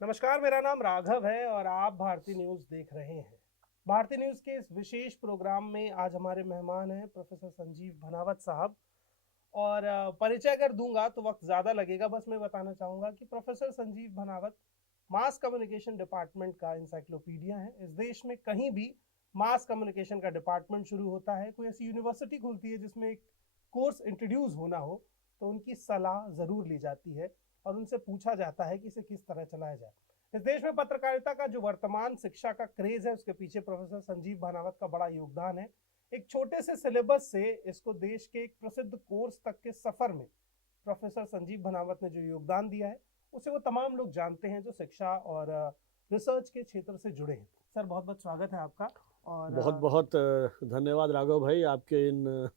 नमस्कार, मेरा नाम राघव है और आप भारती न्यूज़ देख रहे हैं। भारती न्यूज़ के इस विशेष प्रोग्राम में आज हमारे मेहमान हैं प्रोफेसर संजीव भनावत साहब। और परिचय अगर दूंगा तो वक्त ज़्यादा लगेगा, बस मैं बताना चाहूँगा कि professor Sanjeev Bhanawat mass communication department का इंसाइक्लोपीडिया है। इस देश में कहीं भी मास कम्युनिकेशन का डिपार्टमेंट शुरू होता है, कोई ऐसी यूनिवर्सिटी खुलती है जिसमें एक कोर्स इंट्रोड्यूस होना हो, तो उनकी सलाह ज़रूर ली जाती है और उनसे पूछा जाता है कि इसे किस तरह चलाया जाए। इस देश में पत्रकारिता का जो वर्तमान शिक्षा का क्रेज है, उसके पीछे प्रोफेसर संजीव भनावत का बड़ा योगदान है। एक छोटे से सिलेबस से इसको देश के एक प्रसिद्ध कोर्स तक के सफर में प्रोफेसर संजीव भनावत ने जो योगदान दिया है, उसे वो तमाम लोग जानते हैं जो शिक्षा और रिसर्च के क्षेत्र से जुड़े हैं। सर, बहुत बहुत स्वागत है आपका। और बहुत बहुत धन्यवाद राघव भाई, आपके इन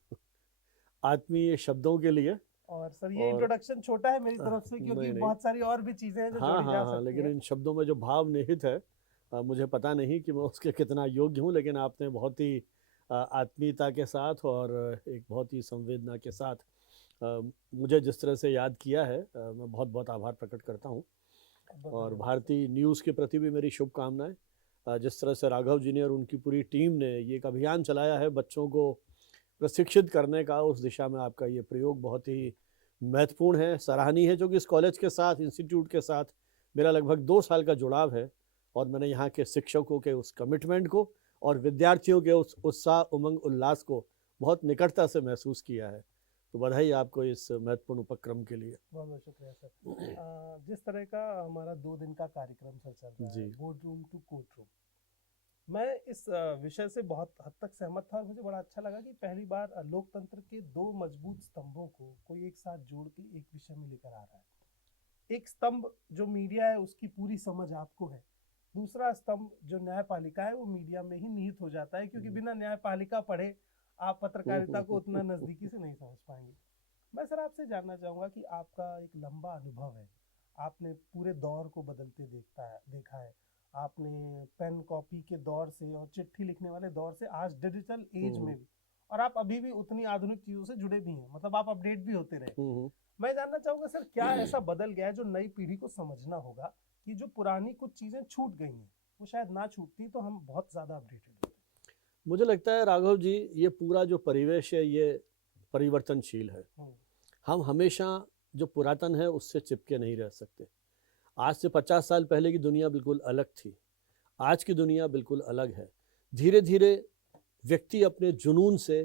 आत्मीय शब्दों के लिए। और सर, ये और इंट्रोडक्शन छोटा है मेरी तरफ से, क्योंकि नहीं नहीं, बहुत सारी और भी चीजें हैं जो हाँ जोड़ी जा हाँ हाँ, सकती लेकिन हैं। इन शब्दों में जो भाव निहित है, मुझे पता नहीं कि मैं उसके कितना योग्य हूँ, लेकिन आपने बहुत ही आत्मीयता के साथ और एक बहुत ही संवेदना के साथ मुझे जिस तरह से याद किया है, मैं बहुत बहुत आभार प्रकट करता हूँ। और भारतीय न्यूज़ के प्रति भी मेरी शुभकामनाएं। जिस तरह से राघव जी ने और उनकी पूरी टीम ने ये एक अभियान चलाया है बच्चों को प्रशिक्षित करने का, उस दिशा में आपका ये प्रयोग बहुत ही महत्वपूर्ण है, सराहनीय है। क्योंकि इस कॉलेज के साथ, इंस्टीट्यूट के साथ मेरा लगभग 2 साल का जुड़ाव है और मैंने यहाँ के शिक्षकों के उस कमिटमेंट को और विद्यार्थियों के उस उत्साह, उमंग, उल्लास को बहुत निकटता से महसूस किया है। तो बधाई आपको इस महत्वपूर्ण उपक्रम के लिए। बहुत बहुत शुक्रिया सर। जिस तरह का हमारा 2 दिन का कार्यक्रम सर चल रहा है, board room to court room, मैं इस विषय से बहुत हद तक सहमत था और मुझे बड़ा अच्छा लगा कि पहली बार लोकतंत्र के 2 मजबूत स्तंभों को कोई एक साथ जोड़ के एक विषय में लेकर आ रहा है। एक स्तंभ जो मीडिया है, उसकी पूरी समझ आपको है। दूसरा स्तंभ जो न्यायपालिका है, वो मीडिया में ही निहित हो जाता है, क्योंकि बिना न्यायपालिका पढ़े आप पत्रकारिता को उतना नजदीकी से नहीं समझ पाएंगे। मैं सर आपसे जानना चाहूंगा कि आपका एक लंबा अनुभव है, आपने पूरे दौर को बदलते देखा है। आपने पेन कॉपी के दौर से और चिट्ठी लिखने वाले दौर से आज डिजिटल एज में भी, और आप अभी भी उतनी आधुनिक चीजों से जुड़े भी हैं, मतलब आप अपडेट भी होते रहे। मैं जानना चाहूंगा सर, क्या ऐसा बदल गया है जो नई पीढ़ी को समझना होगा कि जो पुरानी कुछ चीजें छूट गई हैं, वो शायद ना छूटती तो हम बहुत ज्यादा अपडेटेड होते। मुझे लगता है राघव जी, ये पूरा जो परिवेश है ये परिवर्तनशील है। हम हमेशा जो पुरातन है उससे चिपके नहीं रह सकते। आज से 50 साल पहले की दुनिया बिल्कुल अलग थी, आज की दुनिया बिल्कुल अलग है। धीरे धीरे व्यक्ति अपने जुनून से,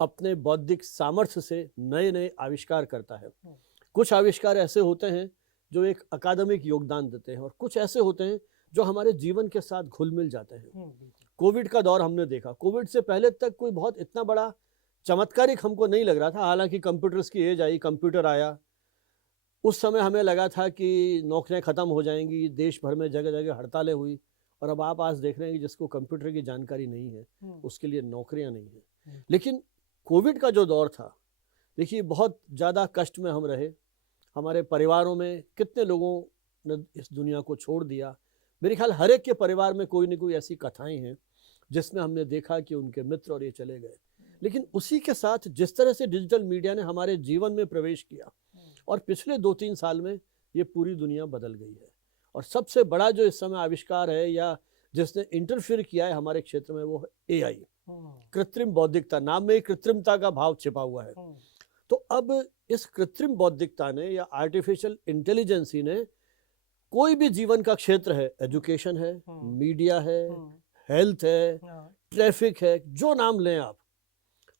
अपने बौद्धिक सामर्थ्य से नए नए आविष्कार करता है। कुछ आविष्कार ऐसे होते हैं जो एक अकादमिक योगदान देते हैं और कुछ ऐसे होते हैं जो हमारे जीवन के साथ घुल मिल जाते हैं। कोविड का दौर हमने देखा, कोविड से पहले तक कोई बहुत इतना बड़ा चमत्कारिक हमको नहीं लग रहा था। हालांकि कंप्यूटर्स की एज आई, कंप्यूटर आया, उस समय हमें लगा था कि नौकरियां खत्म हो जाएंगी, देश भर में जगह जगह हड़तालें हुई। और अब आप आज देख रहे हैं कि जिसको कंप्यूटर की जानकारी नहीं है उसके लिए नौकरियां नहीं है। लेकिन कोविड का जो दौर था, देखिए बहुत ज़्यादा कष्ट में हम रहे। हमारे परिवारों में कितने लोगों ने इस दुनिया को छोड़ दिया। मेरे ख्याल हर एक के परिवार में कोई न कोई ऐसी कथाएं हैं जिसमें हमने देखा कि उनके मित्र और ये चले गए। लेकिन उसी के साथ जिस तरह से डिजिटल मीडिया ने हमारे जीवन में प्रवेश किया और पिछले 2-3 साल में ये पूरी दुनिया बदल गई है। और सबसे बड़ा जो इस समय आविष्कार है या जिसने इंटरफियर किया है हमारे क्षेत्र में, वो है एआई, कृत्रिम बौद्धिकता। नाम में कृत्रिमता का भाव छिपा हुआ है। तो अब इस कृत्रिम बौद्धिकता ने या आर्टिफिशियल इंटेलिजेंस ने कोई भी जीवन का क्षेत्र है, एजुकेशन है, मीडिया है, हेल्थ है, ट्रैफिक है, जो नाम लें आप,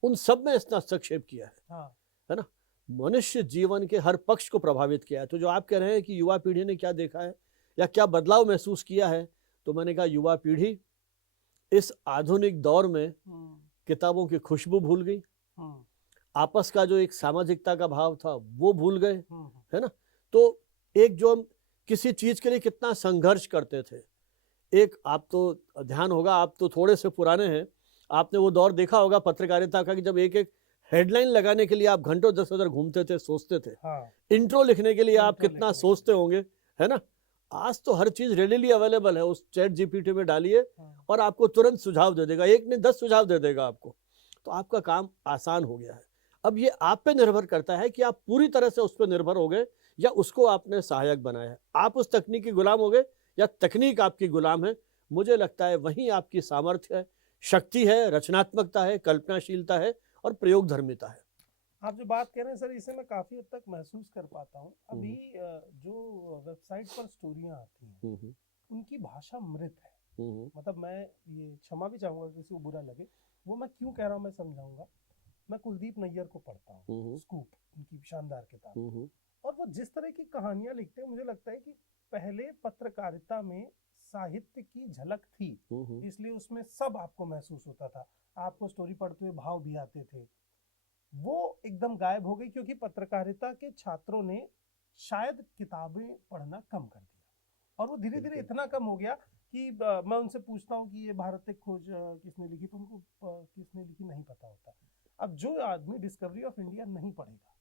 उन सब में इसने हस्तक्षेप किया है ना। मनुष्य जीवन के हर पक्ष को प्रभावित किया है। तो जो आप कह रहे हैं कि युवा पीढ़ी ने क्या देखा है या क्या बदलाव महसूस किया है, तो मैंने कहा युवा पीढ़ी इस आधुनिक दौर में किताबों की खुशबू भूल गई, आपस का जो एक सामाजिकता का भाव था वो भूल गए, है ना। तो एक जो हम किसी चीज के लिए कितना संघर्ष करते थे, एक आप तो ध्यान होगा, आप तो थोड़े से पुराने हैं, आपने वो दौर देखा होगा पत्रकारिता का कि जब एक एक हेडलाइन लगाने के लिए आप घंटों 10 घूमते थे, सोचते थे। इंट्रो लिखने के लिए आप कितना सोचते होंगे, है ना। आज तो हर चीज रेडीली अवेलेबल है, उस चैट जीपीटी में डालिए और आपको तुरंत सुझाव दे देगा, एक नहीं 10 सुझाव दे देगा आपको। तो आपका काम आसान हो गया है। अब ये आप पे निर्भर करता है कि आप पूरी तरह से उस पर निर्भर हो गए या उसको आपने सहायक बनाया है? आप उस तकनीक के गुलाम हो गए या तकनीक आपकी गुलाम है? मुझे लगता है वहीं आपकी सामर्थ्य है, शक्ति है, रचनात्मकता है, कल्पनाशीलता है और प्रयोगधर्मिता है। आप जो बात कह रहे हैं सर, इसे मैं काफी हद तक महसूस कर पाता हूँ। अभी जो वेबसाइट पर स्टोरियां आती हैं उनकी भाषा मृत है। मतलब मैं ये क्षमा भी चाहूंगा किसी को बुरा लगे, वो मैं क्यों कह रहा हूँ मैं समझाऊंगा। मैं कुलदीप नैयर को पढ़ता हूँ, स्कूप, उनकी शानदार किताब, और वो जिस तरह की कहानियां लिखते हैं, मुझे लगता है कि पहले पत्रकारिता में साहित्य की झलक थी, इसलिए उसमें सब आपको महसूस होता था, आपको स्टोरी पढ़ते हुए भाव भी आते थे। वो एकदम गायब हो गई क्योंकि पत्रकारिता के छात्रों ने शायद किताबें पढ़ना कम कर दिया, और वो धीरे धीरे इतना कम हो गया कि मैं उनसे पूछता हूँ कि ये भारत एक खोज किसने लिखी, तो उनको किसने लिखी नहीं पता होता। अब जो आदमी डिस्कवरी ऑफ इंडिया नहीं पढ़ेगा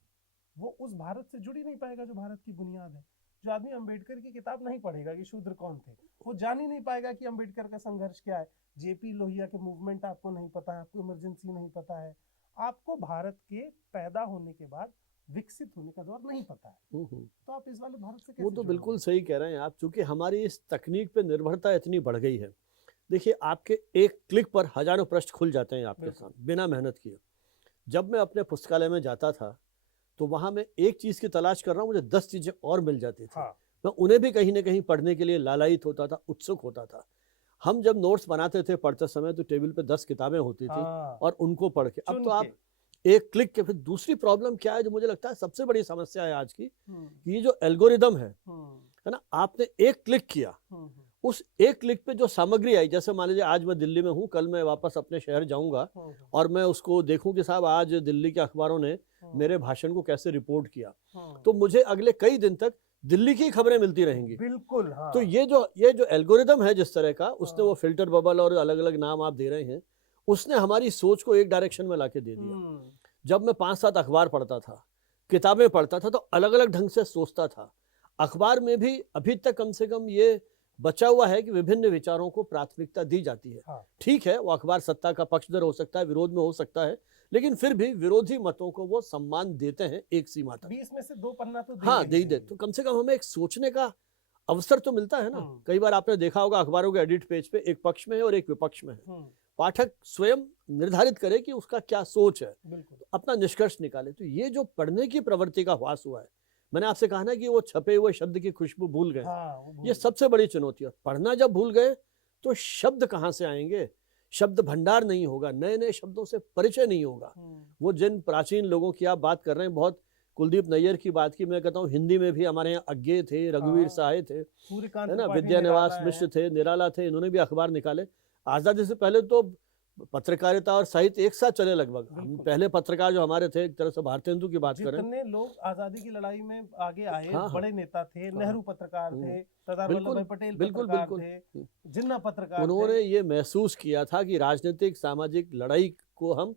वो उस भारत से जुड़ ही नहीं पाएगा जो भारत की बुनियाद है। जो आदमी अंबेडकर की किताब नहीं पढ़ेगा कि शूद्र कौन थे, वो जान ही नहीं पाएगा कि अंबेडकर का संघर्ष क्या है। जेपी लोहिया के मूवमेंट आपको नहीं पता है, आपको इमरजेंसी नहीं पता है, आपको भारत के पैदा होने के बाद विकसित होने का दौर नहीं पता है, तो आप इस वाले भारत से कैसे? वो तो बिल्कुल सही कह रहे हैं आप, चूंकि हमारी इस तकनीक पे निर्भरता इतनी बढ़ गई है। देखिए, आपके एक क्लिक पर हजारों पृष्ठ खुल जाते हैं आपके सामने बिना मेहनत किए। जब मैं अपने पुस्तकालय में जाता था तो वहां मैं एक चीज की तलाश कर रहा हूँ, मुझे 10 चीजें और मिल जाती थी। मैं उन्हें भी कहीं ना कहीं पढ़ने के लिए लालायित होता था, उत्सुक होता था। हम जब नोट्स बनाते थे पढ़ते समय तो टेबल पे 10 किताबें होती थी और उनको पढ़ के, अब तो आप एक क्लिक के। फिर दूसरी प्रॉब्लम क्या है जो मुझे लगता है सबसे बड़ी समस्या है आज की, कि ये जो एल्गोरिदम है ना, आपने एक क्लिक किया, उस एक क्लिक पे जो सामग्री आई, जैसे मान लीजिए आज मैं दिल्ली में हूँ, कल मैं वापस अपने शहर जाऊंगा और मैं उसको देखूं कि साहब आज दिल्ली के अखबारों ने मेरे भाषण को कैसे रिपोर्ट किया, तो मुझे अगले कई दिन तक दिल्ली की खबरें मिलती रहेंगी। बिल्कुल। तो ये जो एल्गोरिदम है जिस तरह का, उसने वो फिल्टर बबल और अलग अलग नाम आप दे रहे हैं, उसने हमारी सोच को एक डायरेक्शन में लाके दे दिया। जब मैं 5-7 अखबार पढ़ता था, किताबें पढ़ता था, तो अलग अलग ढंग से सोचता था। अखबार में भी अभी तक कम से कम ये बचा हुआ है कि विभिन्न विचारों को प्राथमिकता दी जाती है। ठीक है, वो अखबार सत्ता का पक्षधर हो सकता है, विरोध में हो सकता है, लेकिन फिर भी विरोधी मतों को वो सम्मान देते हैं एक सीमा तक। 20 में से 2 पन्ना तो दे दे, तो कम से कम हमें एक सोचने का अवसर तो मिलता है ना। कई बार आपने देखा होगा अखबारों के एडिट पेज पे एक पक्ष में है और एक विपक्ष में है। पाठक स्वयं निर्धारित करे कि उसका क्या सोच है, अपना निष्कर्ष निकाले। तो ये जो पढ़ने की प्रवृत्ति का ह्रास हुआ है, मैंने आपसे कहा ना कि वो छपे हुए शब्द की खुशबू भूल गए। ये सबसे बड़ी चुनौती है। पढ़ना जब भूल गए तो शब्द कहाँ से आएंगे, शब्द भंडार नहीं होगा, नए नए शब्दों से परिचय नहीं होगा। वो जिन प्राचीन लोगों की आप बात कर रहे हैं, बहुत कुलदीप नैयर की बात की, मैं कहता हूँ हिंदी में भी हमारे यहाँ अज्ञे थे, रघुवीर सहाय थे, है ना, विद्यानिवास मिश्र थे, निराला थे, इन्होंने भी अखबार निकाले। आजादी से पहले तो पत्रकारिता और साहित्य एक साथ चले लगभग। हम पहले पत्रकार जो हमारे थे, एक तरह से भारतेंदु की बात करें, जितने लोग आजादी की लड़ाई में आगे आए, बड़े नेता थे, नेहरू पत्रकार थे, सरदार वल्लभ भाई पटेल पत्रकार थे, जिन्ना पत्रकार थे। उन्होंने ये महसूस किया था कि राजनीतिक सामाजिक लड़ाई को हम,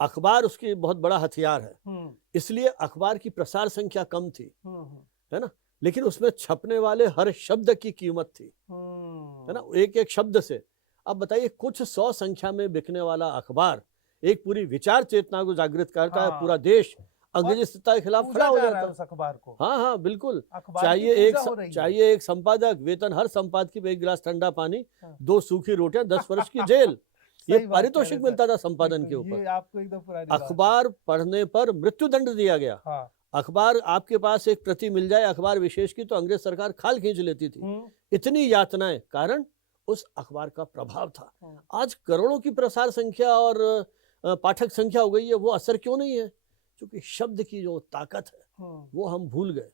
अखबार उसकी बहुत बड़ा हथियार है, इसलिए अखबार की प्रसार संख्या कम थी, है ना, लेकिन उसमें छपने वाले हर शब्द की कीमत थी, है ना, एक एक शब्द से। अब बताइए, कुछ 100 संख्या में बिकने वाला अखबार एक पूरी विचार चेतना को जागृत करता है। पूरा देश अंग्रेजी सत्ता के खिलाफ खड़ा हो जाता है उस अखबार को। हाँ, बिल्कुल। चाहिए एक संपादक, वेतन हर संपादक पे 1 गिलास ठंडा पानी, 2 सूखी रोटियां, 10 वर्ष की जेल, ये पारितोषिक मिलता था संपादन के ऊपर। आपको एकदम पुरानी अखबार पढ़ने पर मृत्युदंड दिया गया। अखबार आपके पास एक प्रति मिल जाए अखबार विशेष की, तो अंग्रेज सरकार खाल खींच लेती थी। इतनी यातनाएं, कारण उस अखबार का प्रभाव था। आज करोड़ों की प्रसार संख्या और पाठक संख्या हो गई है, वो असर क्यों नहीं है? क्योंकि शब्द की जो ताकत है वो हम भूल गए।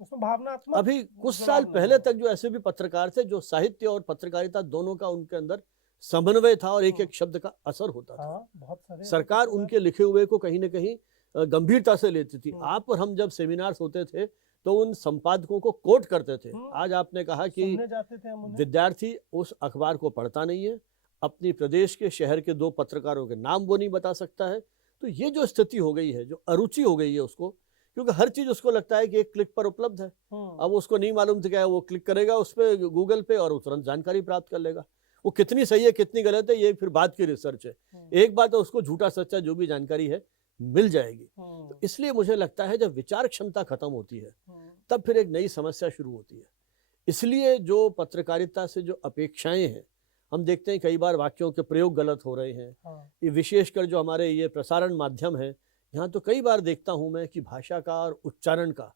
उसमें भावनात्मक, अभी कुछ साल पहले तक जो ऐसे भी पत्रकार थे जो साहित्य और पत्रकारिता दोनों का उनके अंदर समन्वय था और एक एक शब्द का असर होता था। बहुत सारे सरकार उनके लिखे हुए को कहीं ना कहीं गंभीरता से लेती थी। आप और हम जब सेमिनार्स होते थे तो उन संपादकों को कोट करते थे। आज आपने कहा कि विद्यार्थी उस अखबार को पढ़ता नहीं है, अपनी प्रदेश के शहर के 2 पत्रकारों के नाम वो नहीं बता सकता है। तो ये जो स्थिति हो गई है, जो अरुचि हो गई है उसको, क्योंकि हर चीज उसको लगता है कि एक क्लिक पर उपलब्ध है। अब उसको नहीं मालूम था क्या है, वो क्लिक करेगा उस पर गूगल पे और तुरंत जानकारी प्राप्त कर लेगा। वो कितनी सही है कितनी गलत है ये फिर बात की रिसर्च है। एक बात है, उसको झूठा सच्चा जो भी जानकारी है मिल जाएगी। तो इसलिए मुझे लगता है जब विचार क्षमता खत्म होती है तब फिर एक नई समस्या शुरू होती है। इसलिए जो पत्रकारिता से जो अपेक्षाएं हैं, हम देखते हैं कई बार वाक्यों के प्रयोग गलत हो रहे हैं। ये विशेषकर जो हमारे ये प्रसारण माध्यम है, यहाँ तो कई बार देखता हूँ मैं कि भाषा का और उच्चारण का,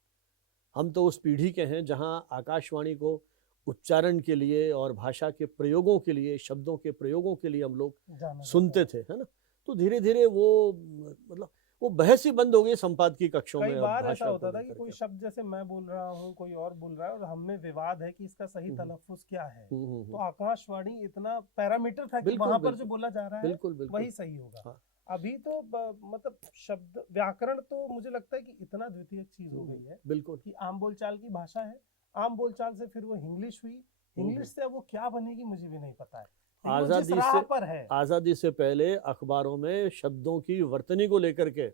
हम तो उस पीढ़ी के हैं जहाँ आकाशवाणी को उच्चारण के लिए और भाषा के प्रयोगों के लिए, शब्दों के प्रयोगों के लिए हम लोग सुनते थे, है ना। तो धीरे धीरे वो मतलब वो बहस ही बंद हो गई संपादकीय कक्षों में। कई बार ऐसा होता था कि कोई शब्द जैसे मैं बोल रहा हूँ, कोई और बोल रहा है और हम में विवाद है कि इसका सही तलफ्फुज़ क्या है, तो आकाशवाणी इतना पैरामीटर था कि वहां पर जो बोला जा रहा है वही सही होगा। हाँ। अभी तो मतलब शब्द व्याकरण तो मुझे लगता है कि इतना द्वितीयक चीज हो गई है बिल्कुल कि आम बोलचाल की भाषा है, आम बोलचाल से फिर वो इंग्लिश हुई, इंग्लिश से अब वो क्या बनेगी मुझे भी नहीं पता है। आजादी से पहले अखबारों में शब्दों की वर्तनी को लेकर के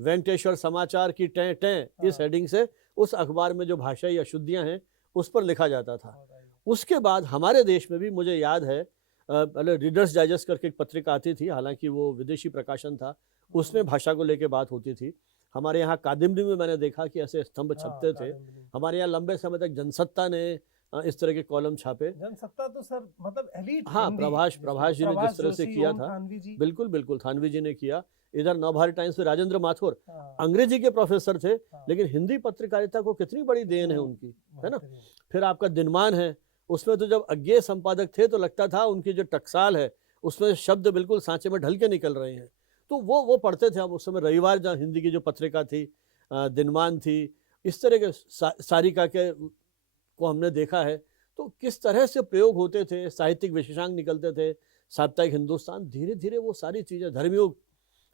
वेंकटेश्वर समाचार की टें टें इस हेडिंग से उस अखबार में जो भाषाई अशुद्धियां हैं उस पर लिखा जाता था। उसके बाद हमारे देश में भी मुझे याद है पहले रीडर्स डाइजेस्ट करके एक पत्रिका आती थी, हालांकि वो विदेशी प्रकाशन था, उसमें भाषा को लेकर बात होती थी। हमारे यहाँ कादिम्बरी में मैंने देखा कि ऐसे स्तंभ छपते थे। हमारे यहाँ लंबे समय तक जनसत्ता ने इस तरह के कॉलम छापे। जनसत्ता तो सर मतलब एलीट। हाँ, प्रभाष जी ने जिस तरह से किया था, बिल्कुल बिल्कुल थानवी जी ने किया। इधर नवभारत टाइम्स में राजेंद्र माथुर अंग्रेजी के प्रोफेसर थे, लेकिन हिंदी पत्रकारिता को कितनी बड़ी देन है उनकी, है ना। फिर आपका दिनमान है, उसमें तो जब अज्ञेय संपादक थे तो लगता था उनकी जो टकसाल है उसमें शब्द बिल्कुल सांचे में ढल के निकल रहे हैं। तो वो पढ़ते थे हम उस समय। रविवार जहाँ हिंदी की जो पत्रिका थी, दिनमान थी, इस तरह के सारिका के को हमने देखा है। तो किस तरह से प्रयोग होते थे, साहित्यिक विशेषांक निकलते थे, साप्ताहिक हिंदुस्तान, धीरे धीरे वो सारी चीज़ें, धर्मयुग,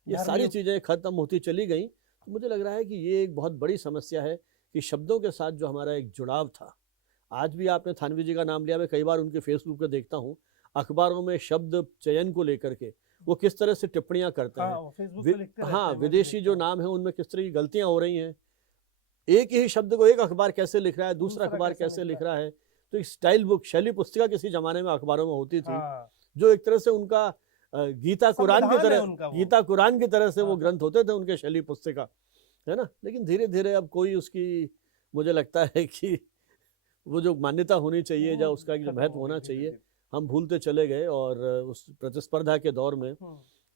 ये सारी चीज़ें खत्म होती चली गई। तो मुझे लग रहा है कि ये एक बहुत बड़ी समस्या है कि शब्दों के साथ जो हमारा एक जुड़ाव था। आज भी आपने थानवी जी का नाम लिया, मैं कई बार उनके फेसबुक पे देखता हूँ, अखबारों में शब्द चयन को लेकर के वो किस तरह से टिप्पणियां करते हैं। हाँ, विदेशी जो नाम है उनमें किस तरह की गलतियां हो रही हैं। एक ही शब्द को एक अखबार कैसे लिख रहा है, दूसरा अखबार कैसे लिख रहा है। तो एक स्टाइल बुक, शैली पुस्तिका किसी जमाने में अखबारों में होती थी, जो एक तरह से उनका गीता कुरान की तरह से वो ग्रंथ होते थे, उनके शैली पुस्तिका, है ना। लेकिन धीरे धीरे अब कोई उसकी, मुझे लगता है कि वो जो मान्यता होनी चाहिए या उसका जो महत्व होना चाहिए, हम भूलते चले गए। और उस प्रतिस्पर्धा के दौर में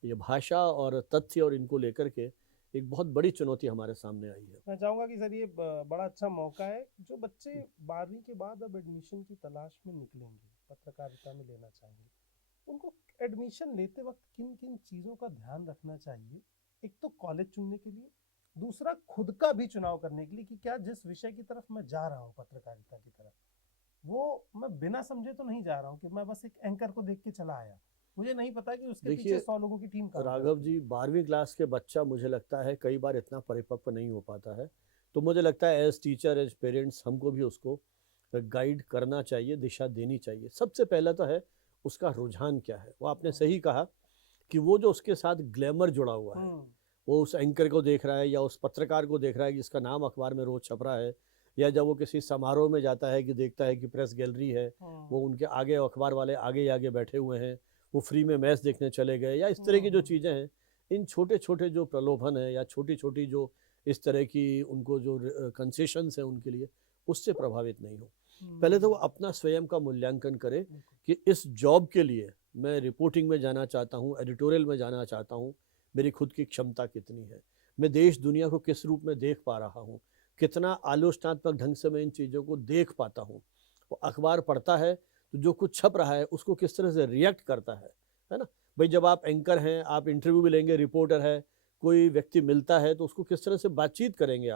ये भाषा और तथ्य और इनको लेकर के एक बहुत बड़ी चुनौती हमारे सामने आई है। मैं चाहूँगा कि सर ये बड़ा अच्छा मौका है, जो बच्चे 12वीं के बाद अब एडमिशन की तलाश में निकलेंगे, पत्रकारिता में लेना चाहेंगे, उनको एडमिशन लेते वक्त किन किन चीज़ों का ध्यान रखना चाहिए। एक तो कॉलेज चुनने के लिए, दूसरा खुद का भी चुनाव करने के लिए कि क्या जिस विषय की तरफ मैं जा रहा हूँ, पत्रकारिता की तरफ, वो मैं बिना समझे तो नहीं जा रहा हूँ कि मैं बस एक एंकर को देख के चला आया, मुझे नहीं पता कि उसके पीछे 100 लोगों की टीम। राघव जी, 12वीं क्लास के बच्चा मुझे लगता है कई बार इतना परिपक्व नहीं हो पाता है। तो मुझे लगता है एज टीचर, एज पेरेंट्स, हमको भी उसको गाइड करना चाहिए, दिशा देनी चाहिए। सबसे पहला तो है उसका रुझान क्या है। वो आपने सही कहा कि वो जो उसके साथ ग्लैमर जुड़ा हुआ है, वो उस एंकर को देख रहा है या उस पत्रकार को देख रहा है जिसका नाम अखबार में रोज छप रहा है, या जब वो किसी समारोह में जाता है कि देखता है कि प्रेस गैलरी है, वो उनके आगे अखबार वाले आगे आगे बैठे हुए हैं, वो फ्री में मैच देखने चले गए, या इस तरह की जो चीज़ें हैं, इन छोटे छोटे जो प्रलोभन है या छोटी छोटी जो इस तरह की उनको जो कंसेशंस हैं उनके लिए, उससे प्रभावित नहीं हो। पहले तो वो अपना स्वयं का मूल्यांकन करे कि इस जॉब के लिए मैं रिपोर्टिंग में जाना चाहता हूँ, एडिटोरियल में जाना चाहता हूँ, मेरी खुद की क्षमता कितनी है, मैं देश दुनिया को किस रूप में देख पा रहा हूँ, कितना आलोचनात्मक ढंग से मैं इन चीज़ों को देख पाता हूँ। वो अखबार पढ़ता है तो जो कुछ छप रहा है उसको किस तरह से रिएक्ट करता है ना। भाई जब आप एंकर हैं, आप इंटरव्यू भी लेंगे, रिपोर्टर है, कोई व्यक्ति मिलता है तो उसको किस तरह से बातचीत करेंगे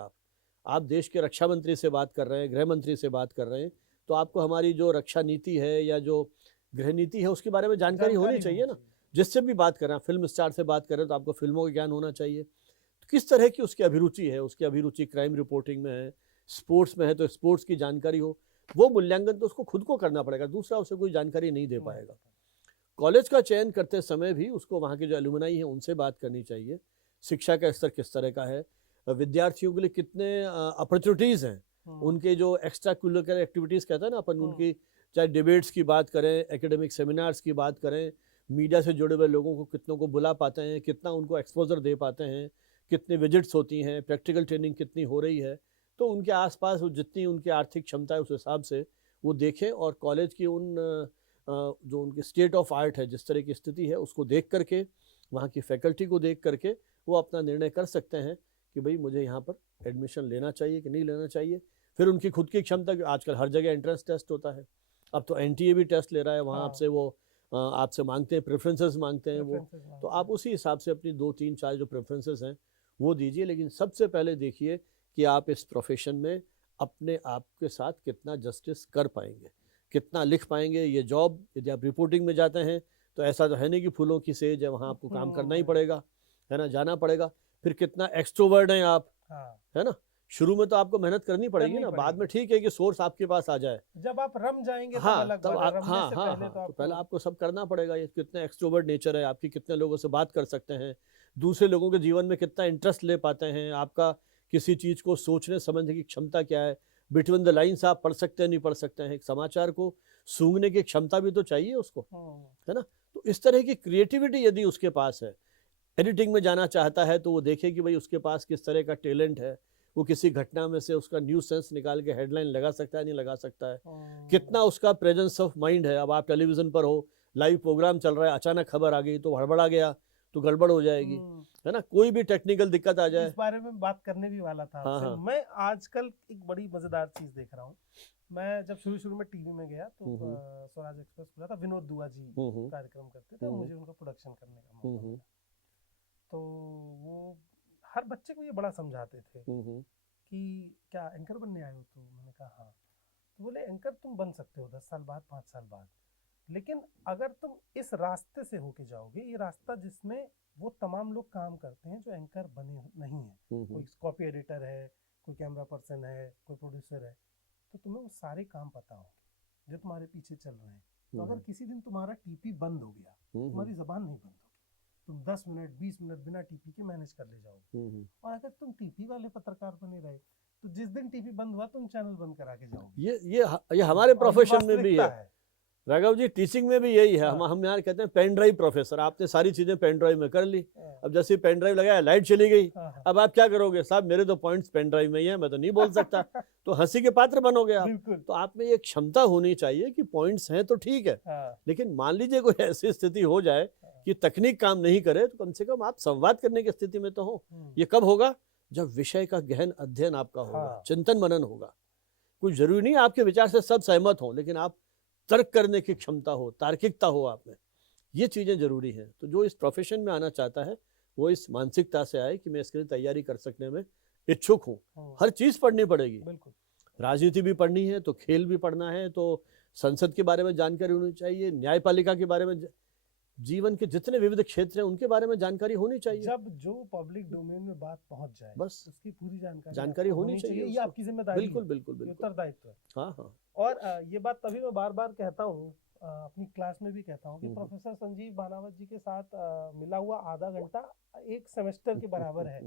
आप देश के रक्षा मंत्री से बात कर रहे हैं, गृह मंत्री से बात कर रहे हैं, तो आपको हमारी जो रक्षा नीति है या जो गृह नीति है उसके बारे में जानकारी होनी चाहिए ना। जिससे भी बात कर रहे हैं, फिल्म स्टार से बात कर रहे हैं तो आपको फिल्मों का ज्ञान होना चाहिए। तो किस तरह की उसकी अभिरुचि है, उसकी अभिरुचि क्राइम रिपोर्टिंग में है, स्पोर्ट्स में है तो स्पोर्ट्स की जानकारी हो, वो मूल्यांकन तो उसको खुद को करना पड़ेगा, दूसरा उसे कोई जानकारी नहीं दे पाएगा। कॉलेज का चयन करते समय भी उसको वहाँ के जो एलुमनाई हैं उनसे बात करनी चाहिए, शिक्षा का स्तर किस तरह का है, विद्यार्थियों के लिए कितने अपॉर्चुनिटीज़ हैं, उनके जो एक्स्ट्रा करिकुलर एक्टिविटीज़ कहते हैं ना अपन, उनकी चाहे डिबेट्स की बात करें, एकेडमिक सेमिनार्स की बात करें, मीडिया से जुड़े हुए लोगों को कितनों को बुला पाते हैं, कितना उनको एक्सपोजर दे पाते हैं, कितने विजिट्स होती हैं, प्रैक्टिकल ट्रेनिंग कितनी हो रही है। तो उनके आसपास वो जितनी उनकी आर्थिक क्षमता है उस हिसाब से वो देखें और कॉलेज की उन जो उनकी स्टेट ऑफ आर्ट है, जिस तरह की स्थिति है, उसको देख करके, वहाँ की फैकल्टी को देख करके वो अपना निर्णय कर सकते हैं कि भाई मुझे यहाँ पर एडमिशन लेना चाहिए कि नहीं लेना चाहिए। फिर उनकी खुद की क्षमता, आजकल हर जगह एंट्रेंस टेस्ट होता है, अब तो NTA भी टेस्ट ले रहा है, वहाँ आपसे वो आपसे मांगते हैं, प्रेफरेंसेस मांगते हैं वो, तो आप उसी हिसाब से अपनी 2 3 4 जो प्रेफरेंसेस हैं वो दीजिए। लेकिन सबसे पहले देखिए कि आप इस प्रोफेशन में अपने आप के साथ कितना जस्टिस कर पाएंगे, कितना लिख पाएंगे। ये जॉब, यदि आप रिपोर्टिंग में जाते हैं तो ऐसा तो है नहीं कि फूलों की सेज है, वहाँ आपको काम करना ही पड़ेगा, है ना, जाना पड़ेगा। फिर कितना एक्सट्रोवर्ट हैं आप, है ना, शुरू में तो आपको मेहनत करनी पड़ेगी ना, बाद में ठीक है कि सोर्स आपके पास आ जाए, जब आप रम जाएंगे हाँ तब तब आप, तो पहले आपको सब करना पड़ेगा। ये कितने एक्सट्रोवर्ट नेचर है आपकी, कितने लोगों से बात कर सकते हैं, दूसरे लोगों के जीवन में कितना इंटरेस्ट ले पाते हैं, आपका किसी चीज़ को सोचने समझने की क्षमता क्या है, बिटवीन द लाइन्स आप पढ़ सकते हैं नहीं पढ़ सकते हैं, एक समाचार को सूंघने की क्षमता भी तो चाहिए उसको, है ना। तो इस तरह की क्रिएटिविटी यदि उसके पास है, एडिटिंग में जाना चाहता है तो वो देखे कि भाई उसके पास किस तरह का टैलेंट है, वो किसी घटना में से उसका न्यूज़ सेंस निकाल के हेडलाइन लगा सकता है नहीं लगा सकता है, कितना उसका प्रेजेंस ऑफ माइंड है। अब आप टेलीविज़न पर हो, लाइव प्रोग्राम चल रहा है, अचानक खबर आ गई तो हड़बड़ा गया तो गड़बड़ हो जाएगी, है ना, कोई भी टेक्निकल दिक्कत आ जाए। इस बारे में बात करने भी वाला था आपसे। मैं आजकल एक बड़ी मजेदार चीज देख रहा हूँ। मैं जब शुरू में टीवी में गया तो स्वराज एक्सप्रेस खुला था, विनोद दुआ जी कार्यक्रम करते थे, मुझे उनका प्रोडक्शन करने का मौका मिला। तो वो हर बच्चे को ये बड़ा समझाते थे कि क्या एंकर बनने आए हो? तो मैंने कहा हाँ। तो बोले एंकर तुम बन सकते हो 10 साल बाद, 5 साल बाद, लेकिन अगर तुम इस रास्ते से होके जाओगे, ये रास्ता जिसमें वो तमाम लोग काम करते हैं जो एंकर बने नहीं है, कोई कॉपी एडिटर है, कोई कैमरा पर्सन है, कोई प्रोड्यूसर है, तो तुम्हें वो सारे काम पता होंगे जो तुम्हारे पीछे चल रहे हैं। तो अगर किसी दिन तुम्हारा टीपी बंद हो गया, तुम्हारी जबान नहीं बंद होगी, तुम 10 मिनट 20 मिनट बिना टीपी के मैनेज कर ले जाओगे। और अगर तुम टीपी वाले पत्रकार बने रहे तो जिस दिन टीपी बंद हुआ तुम चैनल बंद करा के जाओगे। ये हमारे प्रोफेशन में भी है राघव जी, टीचिंग में भी यही है। हम यहाँ कहते हैं पेन ड्राइव प्रोफेसर, आपने सारी चीजें पेन ड्राइव में कर ली, अब जैसे पेन ड्राइव लगाया लाइट चली गई, अब आप क्या करोगे? साहब मेरे तो पॉइंट्स पेन ड्राइव में ही है, मैं तो नहीं बोल सकता। तो हंसी के पात्र बनोगे आप। तो आप में ये क्षमता होनी चाहिए कि पॉइंट्स हैं तो ठीक है, लेकिन मान लीजिए कोई ऐसी स्थिति हो जाए कि तकनीक काम नहीं करे, तो कम से कम आप संवाद करने की स्थिति में तो हो। ये कब होगा? जब विषय का गहन अध्ययन आपका होगा, चिंतन मनन होगा। कुछ जरूरी नहीं आपके विचार से सब सहमत हो, लेकिन आप तर्क करने की क्षमता हो, तार्किकता हो आप में, ये चीज़ें जरूरी हैं। तो जो इस प्रोफेशन में आना चाहता है वो इस मानसिकता से आए कि मैं इसके लिए तैयारी कर सकने में इच्छुक हूँ। हर चीज़ पढ़नी पड़ेगी, राजनीति भी पढ़नी है तो खेल भी पढ़ना है, तो संसद के बारे में जानकारी होनी चाहिए, न्यायपालिका के बारे में, जीवन के जितने विविध क्षेत्र हैं उनके बारे में जानकारी होनी चाहिए। जब जो पब्लिक डोमेन में बात पहुंच जाए बस उसकी पूरी जानकारी होनी चाहिए। ये आपकी जिम्मेदारी, बिल्कुल उत्तरदायित्व है। हाँ। और ये बात तभी मैं बार बार कहता हूँ, अपनी क्लास में भी कहता हूँ कि प्रोफेसर संजीव बानावत जी के साथ मिला हुआ आधा घंटा एक सेमेस्टर के बराबर है।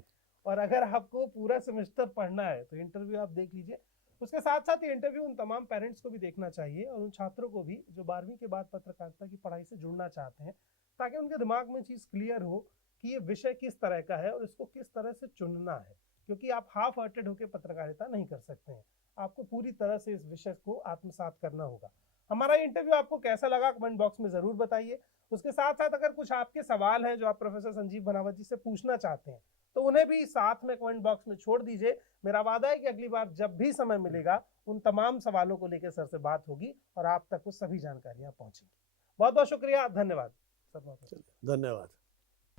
और अगर आपको पूरा सेमेस्टर पढ़ना है तो इंटरव्यू आप देख लीजिए। उसके साथ साथ ये इंटरव्यू उन तमाम पेरेंट्स को भी देखना चाहिए और उन छात्रों को भी जो 12वीं के बाद पत्रकारिता की पढ़ाई से जुड़ना चाहते हैं, ताकि उनके दिमाग में चीज़ क्लियर हो कि ये विषय किस तरह का है और इसको किस तरह से चुनना है। क्योंकि आप हाफ हार्टेड होकर पत्रकारिता नहीं कर सकते हैं, आपको पूरी तरह से इस विषय को आत्मसात करना होगा। हमारा इंटरव्यू आपको कैसा लगा कमेंट बॉक्स में ज़रूर बताइए। उसके साथ साथ अगर कुछ आपके सवाल हैं जो आप प्रोफेसर संजीव बानावत जी से पूछना चाहते हैं तो उन्हें भी साथ में कमेंट बॉक्स में छोड़ दीजिए। मेरा वादा है कि अगली बार जब भी समय मिलेगा उन तमाम सवालों को लेकर सर से बात होगी और आप तक वो सभी जानकारियां पहुंचेंगी। बहुत बहुत शुक्रिया, धन्यवाद सर। धन्यवाद।